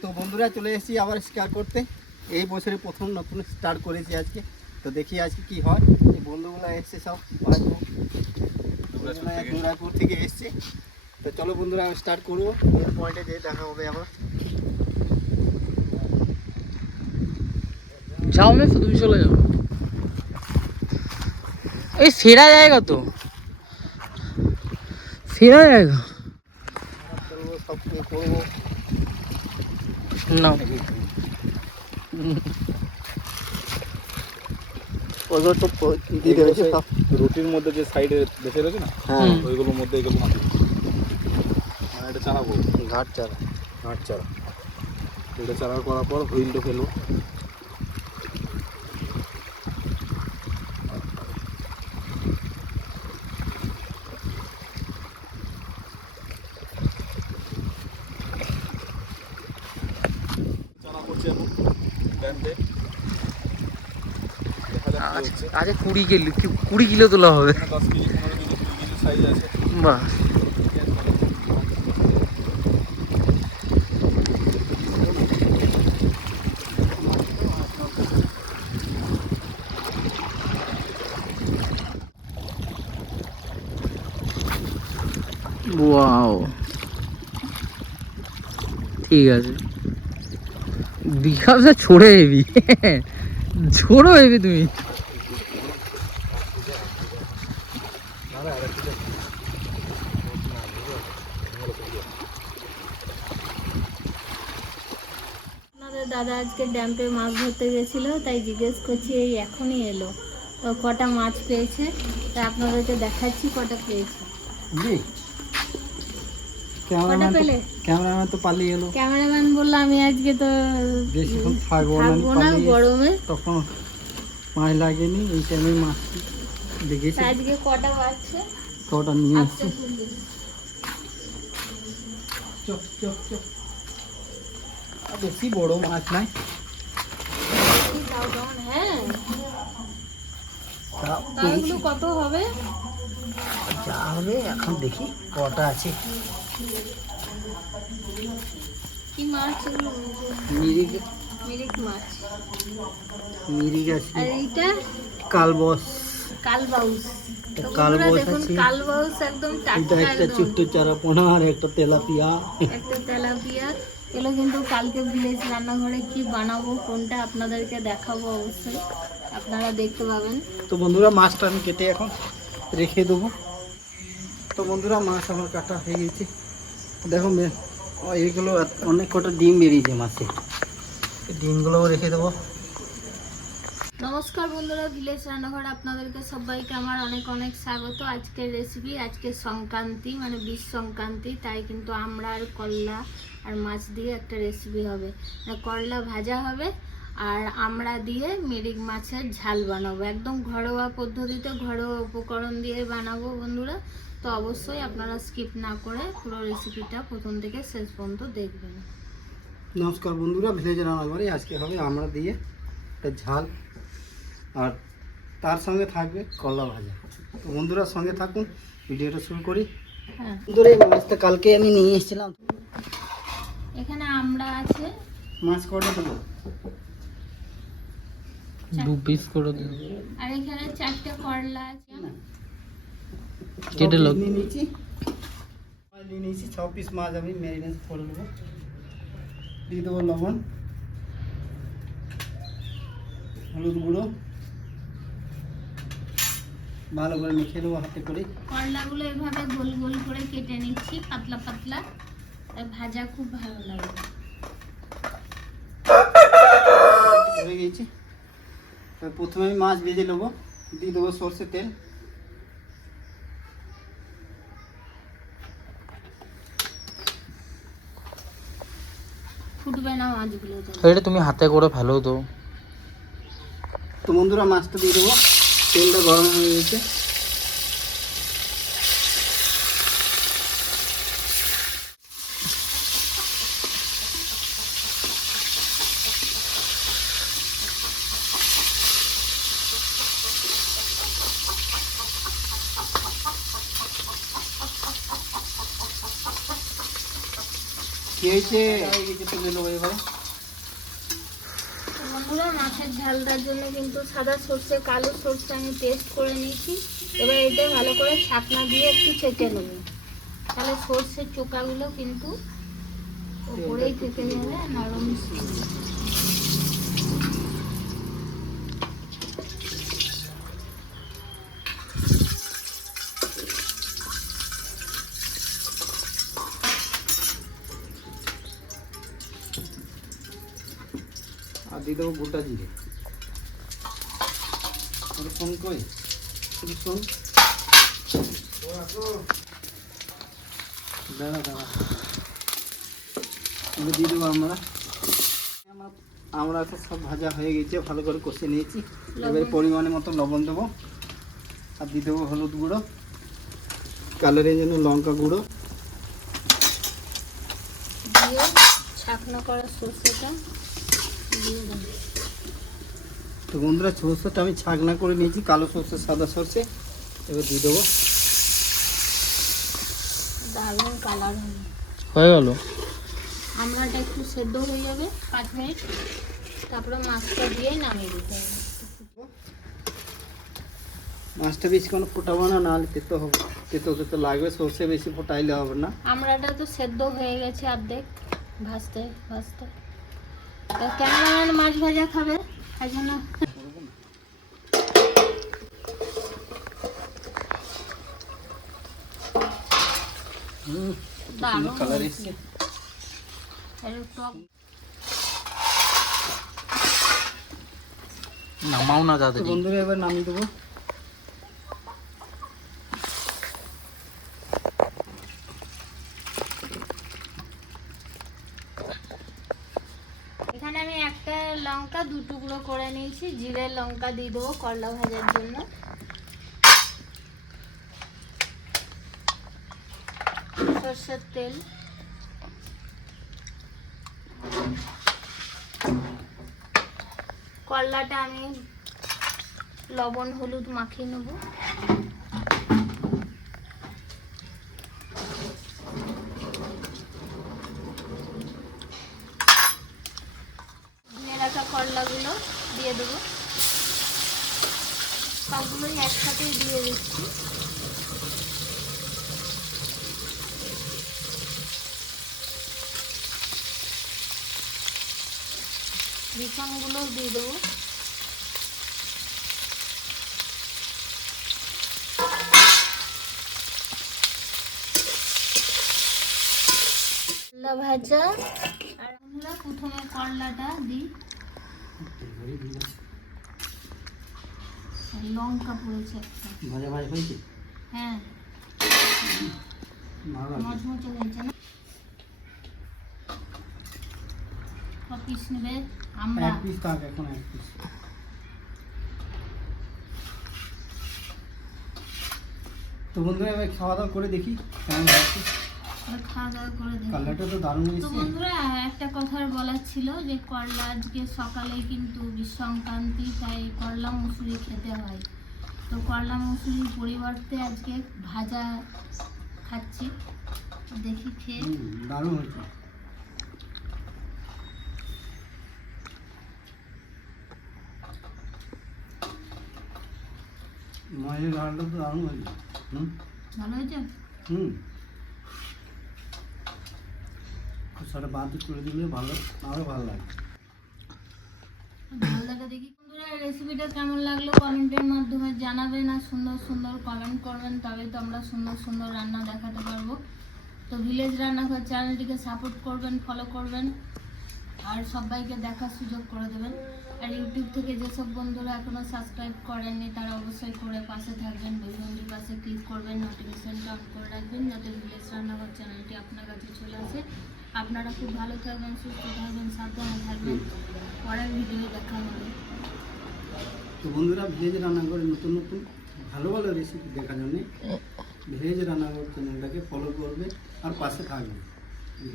তো বন্ধুরা চলে এসেছি আবার স্টার্ট করতে। এই বছরে প্রথম নতুন স্টার্ট করেছি আজকে। তো দেখি আজকে কি হয়। এই বন্ধুগুলো এসছে সব দুরাইপুর থেকে এসছে। তো চলো বন্ধুরা স্টার্ট করবো। এই পয়েন্টে যেয়ে দেখা হবে আবার। যাও না তো, তুমি চলে যাও। এই সেরা জায়গা তো, সেরা জায়গা। চলবো সব কিছু করবো না ওগুলো তো দিয়ে দেবে সব। রুটির মধ্যে যে সাইডে বেঁচে রয়েছে না, হ্যাঁ ওইগুলোর মধ্যে এগুলো মাটি, মানে এটা চারাবো, ঘাট চারা। ঘাট চারা। এটা চারা করার পর হুইলটা ফেলবো। চারা করছে এখন ব্যান্ডে। আচ্ছা 20 কিলো তোলা হবে। 10 কেজি 15 কেজি 20 কেজি সাইজ আছে। বাহ, ওয়াও, ঠিক আছে। বিঘাটা ছোড়ে হেবি, ছোড়ো হেবি তুমি। দাদা আজকে ড্যাম্পে মাছ ধরতে গেছিলো, তাই জিজ্ঞেস করছি এই এখনই এলো তো কটা মাছ পেয়েছে, তাই আপনাদেরকে দেখাচ্ছি কটা পেয়েছে। ক্যামেরাম্যান তো পালিয়ে এলো। ক্যামেরাম্যান বললো আমি আজকে তো বেশিক্ষণ থাকবো না গরমে, তখন মাছ লাগেনি। এই টাইমে মাছ দেখেছি। আজকে কটা পাচ্ছে কটা নিয়ে এসছি। চপ চপ চপ, বেশি বড় মাছ নাই। হ্যাঁ, তাইগুলো কত হবে? যা হবে এখন দেখি কটা আছে। কি মাছ এগুলো? মিরিক, মিরিক মাছ। মিরিক আছে। আর এইটা কালবস, কালবাউস। কালবস দেখুন আছে। কালবাউস একদম এটা টাটকা, একটা একদম ছোট্ট চারাপোনা আর একটা তেলাপিয়া। একটা তেলাপিয়া। এগুলো কিন্তু কালকে ভিলেজ রান্নাঘরে কি বানাবো কোনটা আপনাদেরকে দেখাবো, অবশ্যই আপনারা দেখতে পাবেন। তো বন্ধুরা মাছটা আমি কেটে এখন রেখে দেবো। তো বন্ধুরা মাছ আমার কাটা হয়ে গেছে। দেখো এইগুলো অনেক কটা ডিম বেরিয়েছে মাছে, ডিমগুলোও রেখে দেবো। নমস্কার বন্ধুরা, ভিলেজ রান্নাঘর আপনাদেরকে সবাইকে আমার অনেক অনেক স্বাগত। আজকের রেসিপি, আজকে সংক্রান্তি মানে বিষ সংক্রান্তি, তাই কিন্তু আমরা আর করলা আর মাছ দিয়ে একটা রেসিপি হবে। করলা ভাজা হবে আর আমরা দিয়ে মিরিক মাছের ঝাল বানাবো, একদম ঘরোয়া পদ্ধতিতে ঘরোয়া উপকরণ দিয়ে বানাবো বন্ধুরা। তো অবশ্যই আপনারা স্কিপ না করে পুরো রেসিপিটা প্রথম থেকে শেষ পর্যন্ত দেখবেন। নমস্কার বন্ধুরা, ভিলেজ রান্নাঘরে আজকে হবে আমরা দিয়ে একটা ঝাল, আর তার সঙ্গে থাকবে করলা ভাজা। তো বন্ধুরা সঙ্গে থাকুন, ভিডিওটা শুরু করি। হ্যাঁ, বন্ধুরা এই মাছটা কালকে আমি নিয়ে এসেছিলাম। এখানে আমরা আছে, মাছ কটা দেবো? 2 পিস করে দিন। আর এখানে 4টে করলা আছে। কেটে নিয়ে নিয়েছি 6 পিস মাছ আমি ম্যারিনেট করে নেবো। দিয়ে দেবো লবণ, হলুদ গুঁড়ো, ভালো করে মেখে দেবো হাতে করে। করলাগুলো এভাবে গোল গোল করে কেটে নিচ্ছি, পাতলা পাতলা, ভাজা খুব ভালো লাগে। হয়ে গেছে। প্রথমে আমি মাছ ভেজে নেবো। দিয়ে দেবো সর্ষের তেল, ফুটবে না মাছগুলো তো। এটা তুমি হাতে করে ফেলো তো। তো বন্ধুরা মাছটা দিয়ে দেবো। তেলটা গরম হয়ে গেছে। কি হয়েছে হয়ে গেছে, তুলে নেবো এবারে। তো বন্ধুরা মাছের ঝালটার জন্য কিন্তু সাদা সর্ষে কালো সর্ষে আমি পেস্ট করে নিয়েছি। এবার এটা ভালো করে ছাকনা দিয়ে একটু ছেঁকে নেব, তাহলে সর্ষের চোকাগুলো কিন্তু ওপরেই থেকে যাবে, নরম। আর দিয়ে দেবো গোটা জিরে। ফোন কই শোন, দাঁড়া দাঁড়া, দিয়ে দেবো আমরা তো সব ভাজা হয়ে গেছে, ভালো করে কষে নিয়েছি। এবারে পরিমাণে মতো লবণ দেবো, আর দিয়ে দেবো হলুদ গুঁড়ো, কালারের জন্য লঙ্কা গুঁড়ো, দিয়ে ছাকনা করা সর্ষেটা দিয়ে দেবো। তো বন্ধুরা সর্ষেটা আমি ছাকনা করে নিয়েছি, কালো সর্ষে সাদা সর্ষে। এবার দিয়ে দেবো। দারুণ কালার হবে। হয়ে গেল। আমড়াটা একটু সেদ্ধ হয়ে যাবে 5 মিনিট, তারপরে মাছটা দিয়ে নামিয়ে দিতে হবে। মাছটা বেশি কোনো ফোটাবো না, নাহলে তেতো হবে, তেতো তেতো লাগবে। সর্ষে বেশি ফোটাইলে হবে না। আমড়াটা তো সেদ্ধ হয়ে গেছে অর্ধেক, ভাজতে ভাজতে। তো ক্যামেরাম্যান মাছ ভাজা খাবে, তাই জন্য দারুণ কালার হয়েছে। এসছে। আর টক নামাও না তো দাদা। বন্ধুরা এবার নামিয়ে দেবো। এখানে আমি একটা লঙ্কা 2 টুকরো করে নিয়েছি, জিরের লঙ্কা দিয়ে দেবো করলা ভাজার জন্য। সরষের তেল, করলাটা আমি লবণ হলুদ মাখিয়ে নেব। ধুয়ে রাখা করলাগুলো দিয়ে দেবো, সবগুলোই একসাথেই দিয়ে দিচ্ছি। বিছনগুলো দিয়ে দেবো। করলা ভাজা, আর আমরা প্রথমে করলাটা দিই, লঙ্কা পড়েছে একটা। ভাজা ভাজা হয়েছে, হ্যাঁ ভালো লাগছে। মচমচে হয়েছে না। পিস নেবে আমরা, 1 পিস থাক, এখন 1 পিস। তো বন্ধুরা এবার খাওয়া দাওয়া করে দেখি কেমন হচ্ছে। খাওয়া দাওয়া করে দেখি। কালারটা তো দারুণ তো হয়েছে। বন্ধুরা একটা কথার বলার ছিল যে করলা আজকে সকালে কিন্তু সংক্রান্তি, তাই করলা মুসুরি খেতে হয়। তো করলা মুসুরির পরিবর্তে আজকে ভাজা খাচ্ছি, দেখি খেয়ে। দারুণ হয়েছে। মাছের ঝালটা তো দারুণ হয়েছে। ভালো হয়েছে। সেটা বাদ করে দিলে ভালো, আরও ভালো লাগে। ঝালদাটা দেখি। বন্ধুরা রেসিপিটা কেমন লাগলো কমেন্টের মাধ্যমে জানাবেন, আর সুন্দর সুন্দর কমেন্ট করবেন, তবে তো আমরা সুন্দর সুন্দর রান্না দেখাতে পারবো। তো ভিলেজ রান্নাঘর চ্যানেলটিকে সাপোর্ট করবেন, ফলো করবেন, আর সবাইকে দেখার সুযোগ করে দেবেন। আর ইউটিউব থেকে যেসব বন্ধুরা এখনও সাবস্ক্রাইব করেননি তারা অবশ্যই করে পাশে থাকবেন, বেলঘন্টির পাশে ক্লিক করবেন, নোটিফিকেশনটা অন করে রাখবেন, যাতে ভিলেজ রান্নাঘর চ্যানেলটি আপনার কাছে চলে আসে। আপনারা খুব ভালো থাকবেন, সুস্থ থাকবেন, সাবধানে থাকবেন। পরের ভিডিও দেখা হবে। তো বন্ধুরা ভিলেজ রান্নাঘরে নতুন নতুন ভালো ভালো রেসিপি দেখার জন্য ভিলেজ রান্নাঘর চ্যানেলটাকে ফলো করবে আর পাশে থাকবে।